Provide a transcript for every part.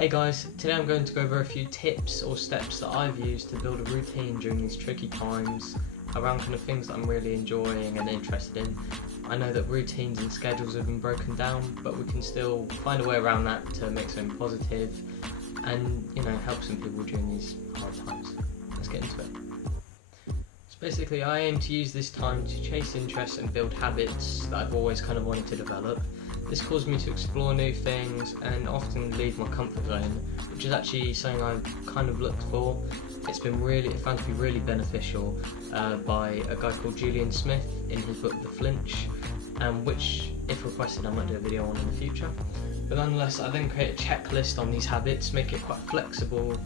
Hey guys, today I'm going to go over a few tips or steps that I've used to build a routine during these tricky times around kind of things that I'm really enjoying and interested in. I know that routines and schedules have been broken down, but we can still find a way around that to make something positive and, help some people during these hard times. Let's get into it. So basically, I aim to use this time to chase interests and build habits that I've always kind of wanted to develop. This caused me to explore new things and often leave my comfort zone, which is actually something I've kind of looked for. It's been found to be really beneficial by a guy called Julian Smith in his book The Flinch, which, if requested, I might do a video on in the future. But nonetheless, I then create a checklist on these habits, make it quite a flexible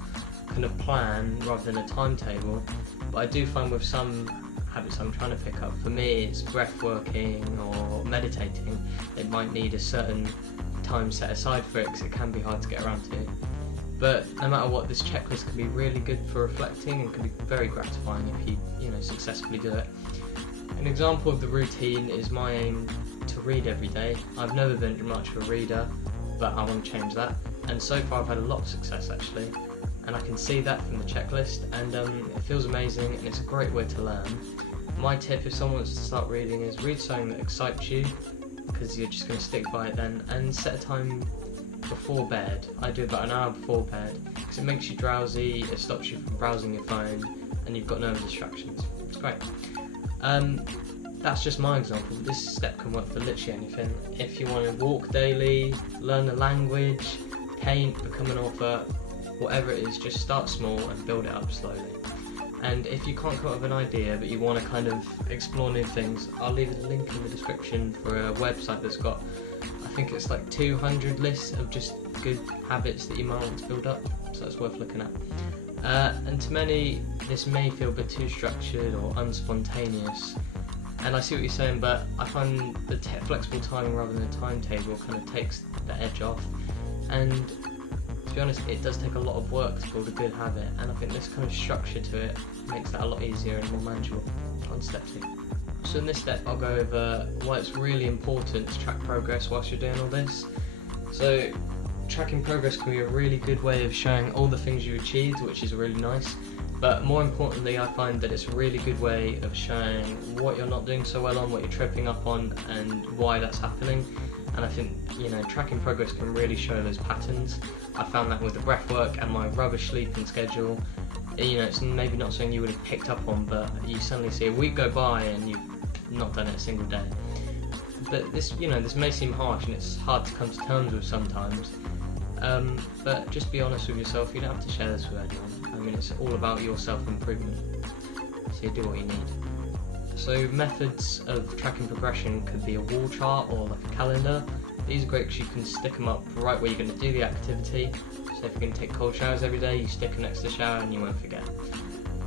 kind of plan rather than a timetable. But I do find with some habits I'm trying to pick up, for me it's breath working or meditating, it might need a certain time set aside for it because it can be hard to get around to. But no matter what, this checklist can be really good for reflecting and can be very gratifying if you successfully do it. An example of the routine is my aim to read every day. I've never been much of a reader, but I want to change that, and so far I've had a lot of success actually, and I can see that from the checklist, and it feels amazing and it's a great way to learn. My tip if someone wants to start reading is read something that excites you, because you're just going to stick by it then, and set a time before bed. I do about an hour before bed because it makes you drowsy, it stops you from browsing your phone, and you've got no distractions. It's great. That's just my example. This step can work for literally anything. If you want to walk daily, learn a language, paint, become an author, whatever it is, just start small and build it up slowly. And if you can't come up with an idea but you want to kind of explore new things, I'll leave a link in the description for a website that's got, I think it's like 200 lists of just good habits that you might want to build up, so that's worth looking at. And to many, this may feel a bit too structured or unspontaneous, and I see what you're saying, but I find the flexible timing rather than a timetable kind of takes the edge off, and to be honest, it does take a lot of work to build a good habit, and I think this kind of structure to it makes that a lot easier and more manageable. On step 2. So in this step I'll go over why it's really important to track progress whilst you're doing all this. So tracking progress can be a really good way of showing all the things you achieved, which is really nice, but more importantly I find that it's a really good way of showing what you're not doing so well on, what you're tripping up on, and why that's happening. And I think, tracking progress can really show those patterns. I found that with the breath work and my rubbish sleeping schedule. It's maybe not something you would have picked up on, but you suddenly see a week go by and you've not done it a single day. But this may seem harsh and it's hard to come to terms with sometimes. But just be honest with yourself. You don't have to share this with anyone. I mean, it's all about your self-improvement. So you do what you need. So methods of tracking progression could be a wall chart or like a calendar. These are great because you can stick them up right where you're going to do the activity. So if you're going to take cold showers every day, you stick them next to the shower and you won't forget.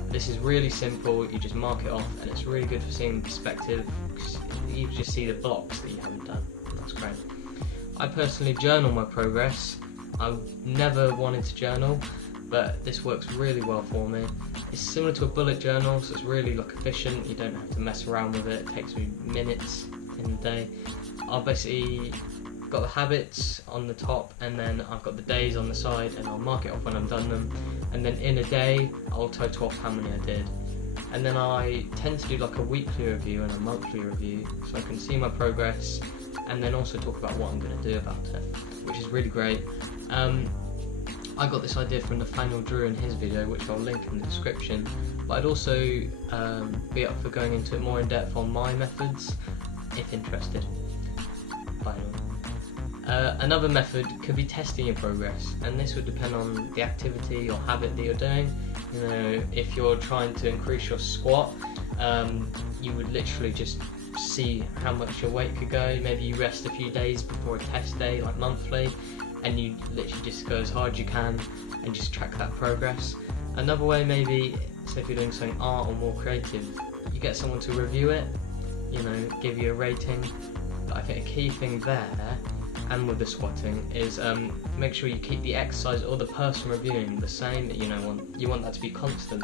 This is really simple, you just mark it off, and it's really good for seeing perspective because you just see the blocks that you haven't done. That's great. I personally journal my progress. I've never wanted to journal, but this works really well for me. It's similar to a bullet journal, so it's really efficient. You don't have to mess around with it. It takes me minutes in the day. I'll basically got the habits on the top, and then I've got the days on the side, and I'll mark it off when I've done them. And then in a day, I'll total off how many I did. And then I tend to do a weekly review and a monthly review, so I can see my progress, and then also talk about what I'm going to do about it, which is really great. I got this idea from Nathaniel Drew in his video, which I'll link in the description, but I'd also be up for going into it more in depth on my methods, if interested. Another method could be testing your progress, and this would depend on the activity or habit that you're doing. If you're trying to increase your squat, you would literally just see how much your weight could go. Maybe you rest a few days before a test day, like monthly, and you literally just go as hard as you can and just track that progress. Another way maybe, so if you're doing something art or more creative, you get someone to review it, give you a rating. But I think a key thing there, and with the squatting, is make sure you keep the exercise or the person reviewing the same. You want that to be constant,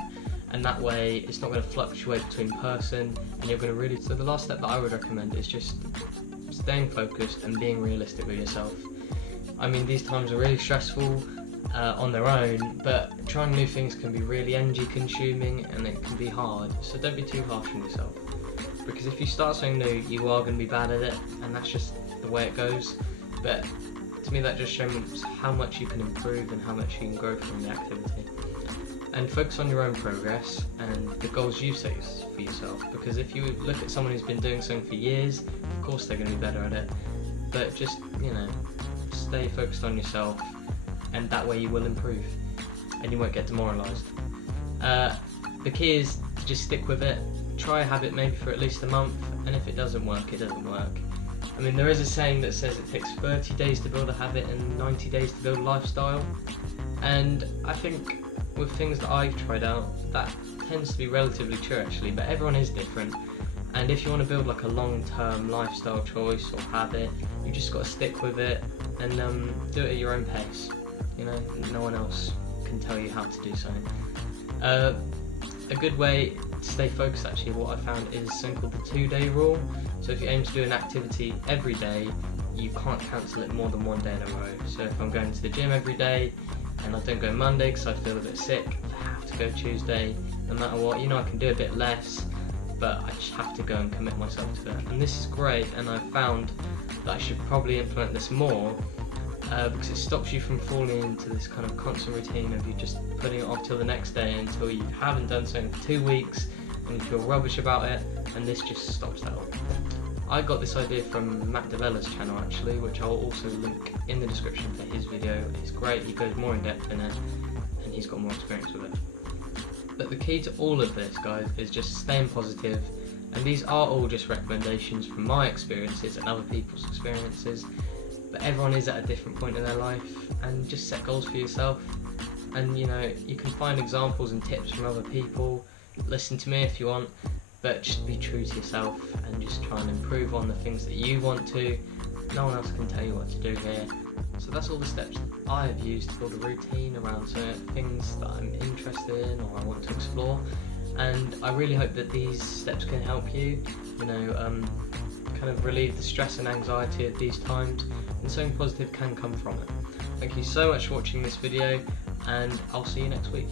and that way it's not going to fluctuate between person, and you're going to really. So the last step that I would recommend is just staying focused and being realistic with yourself. I mean, these times are really stressful, on their own, but trying new things can be really energy consuming and it can be hard, so don't be too harsh on yourself, because if you start something new you are going to be bad at it, and that's just the way it goes. But to me that just shows how much you can improve and how much you can grow from the activity. And focus on your own progress and the goals you set for yourself, because if you look at someone who's been doing something for years, of course they're going to be better at it, but just, stay focused on yourself, and that way you will improve and you won't get demoralised. The key is to just stick with it, try a habit maybe for at least a month, and if it doesn't work, it doesn't work. I mean, there is a saying that says it takes 30 days to build a habit and 90 days to build a lifestyle, and I think with things that I've tried out, that tends to be relatively true actually, but everyone is different. And if you want to build like a long-term lifestyle choice or habit, you just got to stick with it and do it at your own pace. No one else can tell you how to do something. A good way to stay focused actually, what I found, is something called the 2-day rule. So if you aim to do an activity every day, you can't cancel it more than one day in a row. So if I'm going to the gym every day and I don't go Monday because I feel a bit sick, I have to go Tuesday no matter what. I can do a bit less, but I just have to go and commit myself to it. And this is great, and I've found that I should probably implement this more, because it stops you from falling into this kind of constant routine of you just putting it off till the next day until you haven't done something for 2 weeks and you feel rubbish about it, and this just stops that all. I got this idea from Matt Devella's channel actually, which I'll also link in the description for his video. It's great, he goes more in depth in it and he's got more experience with it. But the key to all of this, guys, is just staying positive, and these are all just recommendations from my experiences and other people's experiences, but everyone is at a different point in their life, and just set goals for yourself. And you can find examples and tips from other people, listen to me if you want, but just be true to yourself and just try and improve on the things that you want to. No one else can tell you what to do here. So that's all the steps I have used to build a routine around certain things that I'm interested in or I want to explore, and I really hope that these steps can help you, kind of relieve the stress and anxiety of these times, and something positive can come from it. Thank you so much for watching this video, and I'll see you next week.